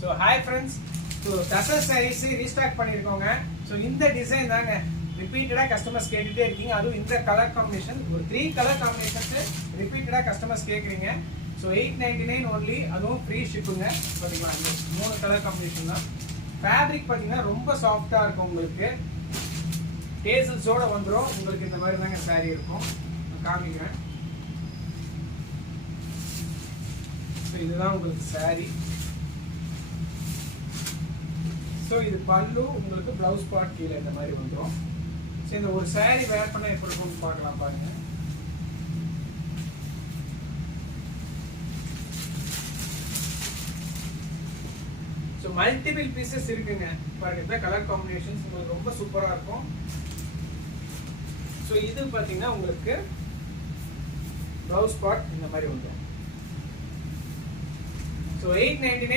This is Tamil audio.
So hi friends, so tussar saris restock பண்ணியிருக்கோங்க. ஸோ இந்த டிசைன் தாங்க ரிப்பீட்டடாக கஸ்டமர்ஸ் கேட்டுகிட்டே இருக்கீங்க. அதுவும் இந்த கலர் காம்பினேஷன், ஒரு 3 கலர் காம்பினேஷன்ஸு ரிப்பீட்டடாக கஸ்டமர்ஸ் கேட்குறீங்க. ஸோ 899 ஒன்லி, அதுவும் ஃப்ரீ ஷிப்புங்க. பார்த்தீங்களா, இந்த 3 கலர் காம்பினேஷன் தான். ஃபேப்ரிக் பார்த்தீங்கன்னா ரொம்ப சாஃப்டாக இருக்கும். உங்களுக்கு டேசல்ஸோடு வந்துடும். உங்களுக்கு இந்த மாதிரி தாங்க சாரீ இருக்கும். காமிக்கிறேன். ஸோ இதுதான் உங்களுக்கு சாரீ. ஸோ இது பல்லு, உங்களுக்கு ப்ளவுஸ் பார்ட் கீழே இந்த மாதிரி வந்துடும். ஸோ இந்த ஒரு சாரீ வேர் பண்ண எப்படி இருக்கும்னு பார்க்கலாம் பாருங்க. ஸோ மல்டிபிள் பீசஸ் இருக்குங்க. பாருங்க, இந்த கலர் காம்பினேஷன்ஸ் உங்களுக்கு ரொம்ப சூப்பராக இருக்கும். ஸோ இது பார்த்தீங்கன்னா உங்களுக்கு ப்ளவுஸ் பார்ட் இந்த மாதிரி வந்துடும். ஸோ 899